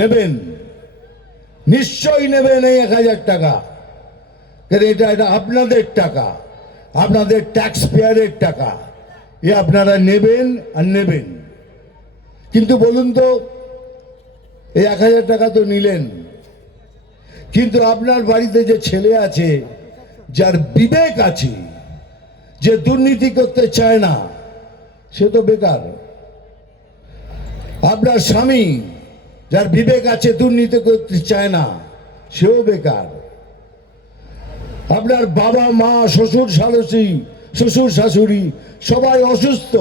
নেবেন, নিশ্চয়ই নেবেন এই 1000 টাকা। এটা আপনাদের টাকা, আপনাদের ট্যাক্স পেয়ারের টাকা। এ আপনারা নেবেন আর নেবেন। কিন্তু বলুন তো, এই 1000 টাকা তো নিলেন, কিন্তু আপনার বাড়িতে যে ছেলে আছে, যার বিবেক আছে, যে দুর্নীতি করতে চায় না, সে তো বেকার। আপনার স্বামী যার বিবেক আছে, দুর্নীতি করতে চায় না, সেও বেকার। আপনার বাবা মা, শ্বশুর শাশুড়ি সবাই অসুস্থ।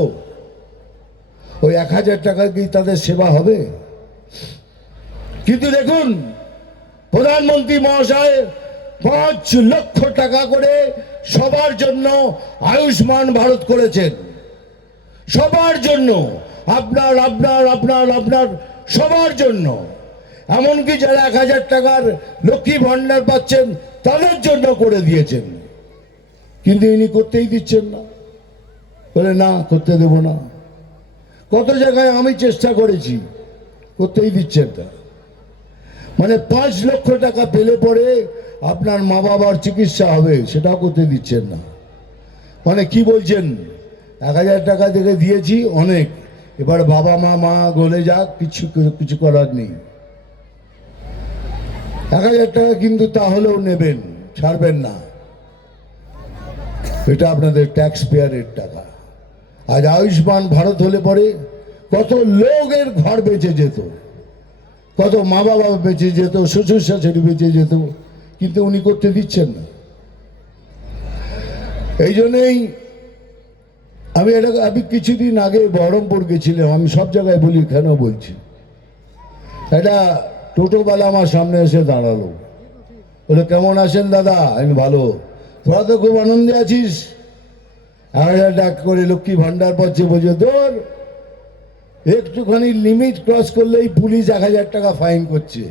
ওই 1000 টাকা কি তাদের সেবা হবে? কিন্তু দেখুন, প্রধানমন্ত্রী মহাশয় 5 লক্ষ টাকা করে সবার জন্য আয়ুষ্মান ভারত করেছেন। সবার জন্য, আপনার আপনার আপনার আপনার সবার জন্য। এমনকি যারা 1000 টাকার লক্ষ্মী ভান্ডার পাচ্ছেন, তাদের জন্য করে দিয়েছেন। কিন্তু ইনি করতেই দিচ্ছেন না, বলে না, করতে দেব না। কত জায়গায় আমি চেষ্টা করেছি, করতেই দিচ্ছেন না। মানে 5 লক্ষ টাকা পেলে পরে আপনার মা বাবার চিকিৎসা হবে, সেটাও করতে দিচ্ছেন না। মানে কি বলছেন, 1000 টাকা থেকে দিয়েছি অনেক, এবার বাবা মা গলে যাক, কিছু করার নেই। 1000 টাকা কিন্তু তাহলেও নেবেন, ছাড়বেন না। এটা আপনাদের ট্যাক্স পেয়ারের টাকা। আজ আয়ুষ্মান ভারত হলে পরে কত লোকের ঘর বেঁচে যেত, কত মা বাবা বেঁচে যেত, শ্বশুর শাশুড়ি বেঁচে যেত, কিন্তু উনি করতে দিচ্ছেন না। এই জন্যই আমি কিছুদিন আগে বহরমপুর গেছিলাম। আমি সব জায়গায় বলি, কেন বলছি, এটা টোটোওয়ালা আমার সামনে এসে দাঁড়ালো, বলে কেমন আছেন দাদা? আমি ভালো। তোরা তো খুব আনন্দে আছিস, 1000 টাকা করে লক্ষ্মী ভান্ডার পাচ্ছে। বলছে তোর একটুখানি লিমিট ক্রস করলেই পুলিশ 1000 টাকা ফাইন করছে,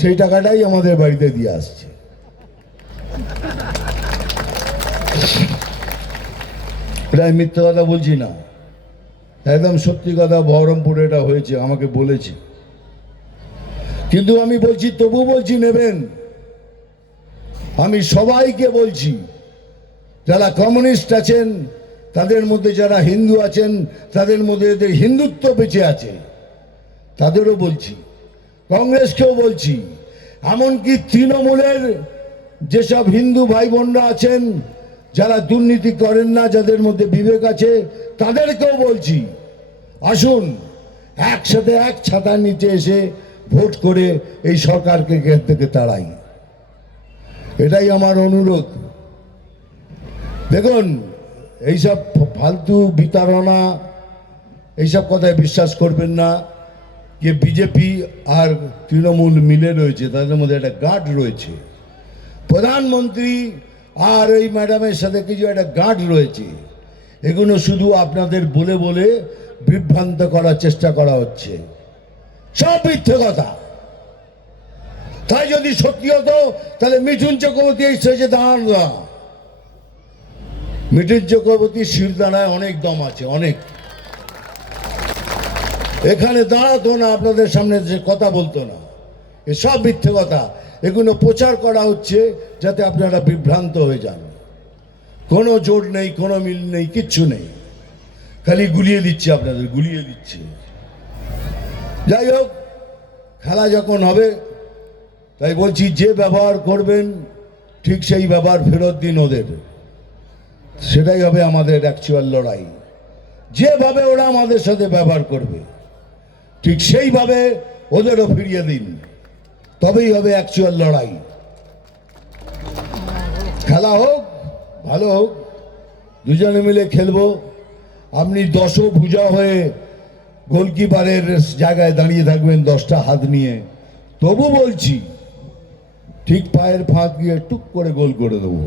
সেই টাকাটাই আমাদের বাড়িতে দিয়ে আসছে। এটা আমি মিথ্যে কথা বলছি না, একদম সত্যি কথা। বহরমপুরে এটা হয়েছে, আমাকে বলেছে। কিন্তু আমি বলছি, তবু বলছি নেবেন। আমি সবাইকে বলছি, যারা কমিউনিস্ট আছেন, তাদের মধ্যে যারা হিন্দু আছেন, তাদের মধ্যে এদের হিন্দুত্ব বেঁচে আছে, তাদেরও বলছি, কংগ্রেসকেও বলছি, এমনকি তৃণমূলের যেসব হিন্দু ভাই বোনরা আছেন, যারা দুর্নীতি করেন না, যাদের মধ্যে বিবেক আছে, তাদেরকেও বলছি, আসুন একসাথে এক ছাতার নিচে এসে ভোট করে এই সরকারকে এখান থেকে তাড়াই। এটাই আমার অনুরোধ। দেখুন, এইসব ফালতু বিতাড়না, এইসব কথায় বিশ্বাস করবেন না। যে বিজেপি আর তৃণমূল মিলে রয়েছে, তাদের মধ্যে একটা গাঁট রয়েছে। প্রধানমন্ত্রী আর এই ম্যাডামের সাথে কিছু একটা গাঁট রয়েছে। এগুলো শুধু আপনাদের বলে বলে বিভ্রান্ত করার চেষ্টা করা হচ্ছে, সব মিথ্যে কথা। তাই যদি সত্যি হতো, তাহলে মিঠুন চক্রবর্তী এই স্টেজে দাঁড়ান না। মিঠুন চক্রবর্তীর শিরদাঁড়ায় অনেক দম আছে, অনেক। এখানে দাঁড়াতো না, আপনাদের সামনে যে কথা বলতো না। এসব মিথ্যে কথা, এগুলো প্রচার করা হচ্ছে যাতে আপনারা বিভ্রান্ত হয়ে যান। কোনো জোর নেই, কোনো মিল নেই, কিচ্ছু নেই, খালি গুলিয়ে দিচ্ছে, আপনাদের গুলিয়ে দিচ্ছে। যাই হোক, খেলা যখন হবে, তাই বলছি, যে ব্যবহার করবেন ঠিক সেই ব্যবহার ফেরত দিন ওদের। সেটাই হবে আমাদের অ্যাকচুয়াল লড়াই। যেভাবে ওরা আমাদের সাথে ব্যবহার করবে, ঠিক সেইভাবে ওদেরও ফিরিয়ে দিন, তবেই হবে অ্যাকচুয়াল লড়াই। খেলা হোক, ভালো হোক, দুজনে মিলে খেলবো। আপনি 10 ভুজা হয়ে গোলকিপারের জায়গায় দাঁড়িয়ে থাকবেন 10টা হাত নিয়ে, তবু বলছি, ঠিক পায়ের ফাঁক দিয়ে টুক করে গোল করে দেবো।